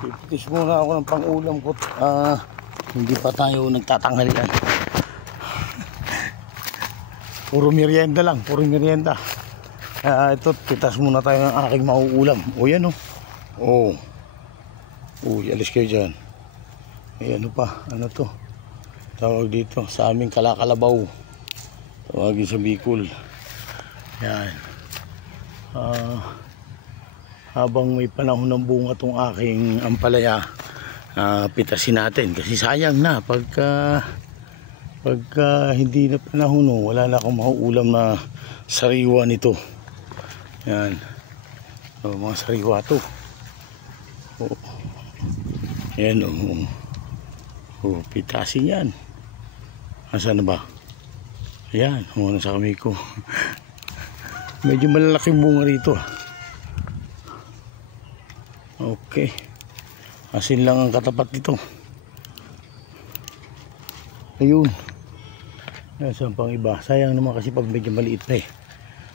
Pipitis muna ako ng pang-ulam ko. Hindi pa tayo nagtatanghalian. Puro merienda lang, puro merienda. Ito, pitas muna tayo ng aking mauulam. O yan o. Oh. Uy, alis kayo dyan. Ay, ano pa? Ano to? Tawag dito sa aming kalakalabaw. Tawagin sa Bicol. Yan. Habang may panahon ng bunga tong aking ampalaya, pitasin natin. Kasi sayang na. Pagka hindi na panahon, wala na akong mauulam na sariwa nito. Yan. Mga sariwa to. Oh. Yan o. Oh, pitasin yan. Asan na ba? Ayan, nasa kamay ko. Medyo malalaking bunga rito. Okay. Asin lang ang katapat nito. Ayun. Saan pang iba? Sayang naman kasi pag medyo maliit na eh.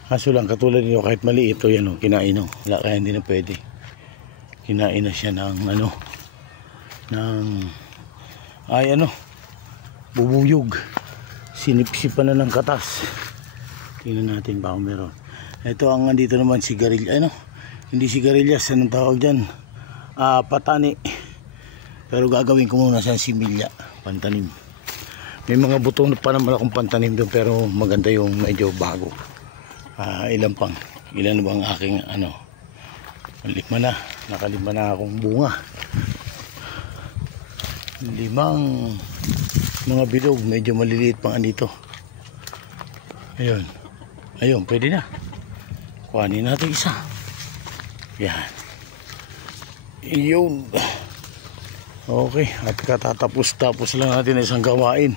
Kaso lang katulad nyo kahit maliit o yan o, kinain o. Wala, kaya hindi na pwede. Kinain na siya ng ano, bubuyog. Sinipsipan na ng katas. Tingnan natin ba kung meron. Ito ang andito naman sigarilya, hindi sigarilyas, anong tawag dyan? Patani. Pero gagawin ko muna sa similya, pantanim. May mga buto pa naman akong pantanim doon, pero maganda yung medyo bago. Ilan ba ang aking lima na, nakalima na akong bunga. 5 mga bilog, medyo maliliit pang andito. Ayun, pwede na. Kuhanin natin isa. Yan. Iyon. Okay, at katatapos lang natin isang gawain.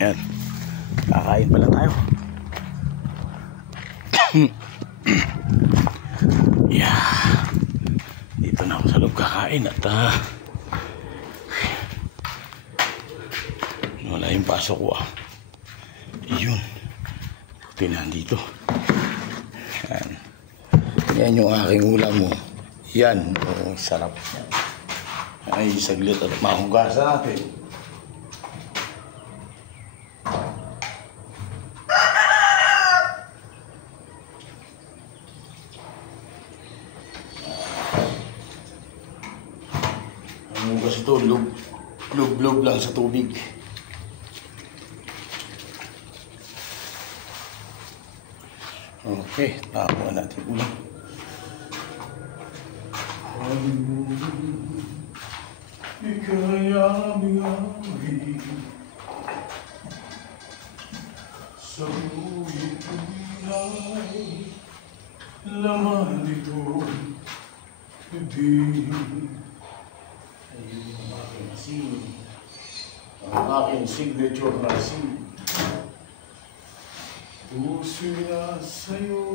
Yan. Kakain pala tayo. Yeah. Dito na ako sa loob kakain at wala yung pasok ko Yun. Puti na dito. Yan yung aking ulam mo. Yan. Sarap. Ay, saglit at mahugasan natin. Ang hugas ito, lub lang sa tubig. Okay, tawa natin ulam. Ikayami-ami sa buhay kulay, laman ito hindi. Ayun ang aking asin, ang aking signature na asin. Puso'y nasa'yo,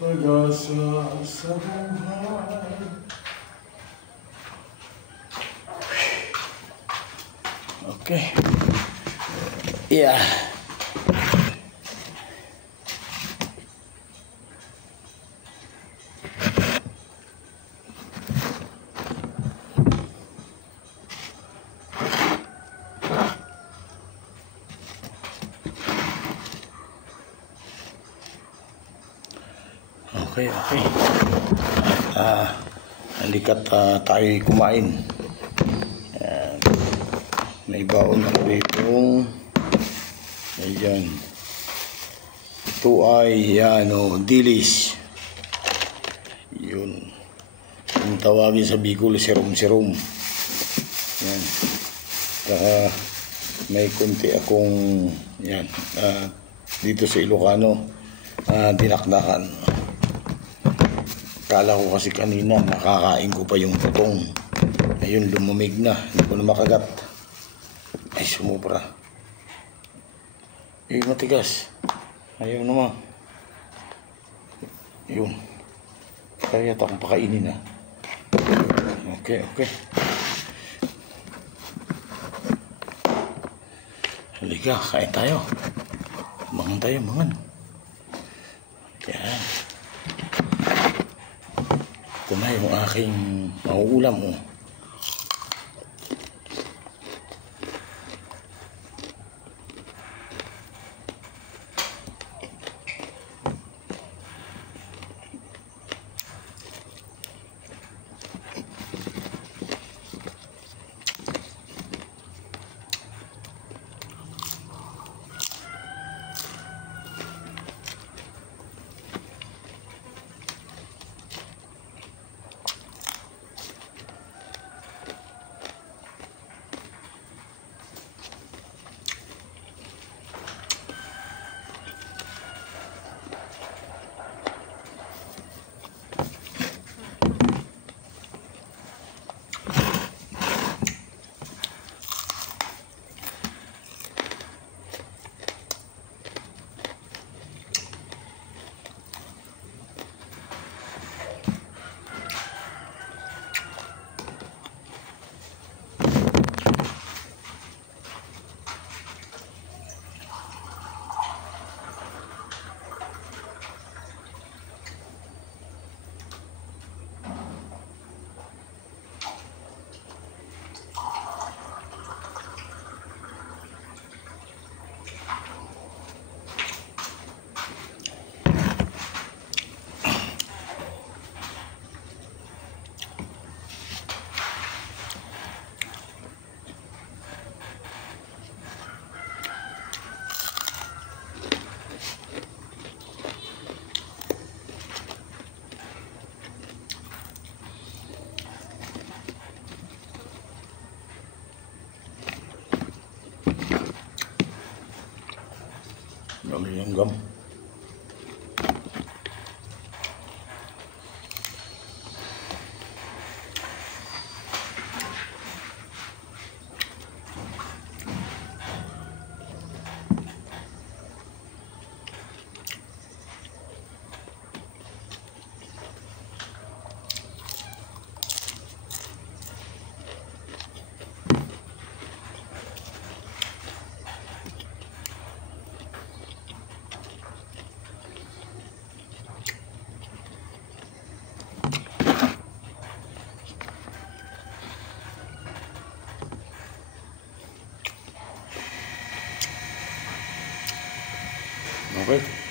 pag-asa sa buhay. Okay. Yeah. Okay. Halikat tayo kumain. May baon na rito. Ayan. Ito ay dilis. Yun. Yung tawagin sa Bicol, serum. Yan. May kunti akong dito sa Ilocano dinakdakan. Kala ko kasi kanina nakakain ko pa yung putong. Ayun, lumamig na. Hindi ko na makagat. Ay, sumubra. Matigas. Ayaw naman. Yun. Kaya ito akong pakainin na. Okay. Halika, kain tayo. Mangan tayo. Yan. na yung aking mauulam. Oh. Langgam. Okay.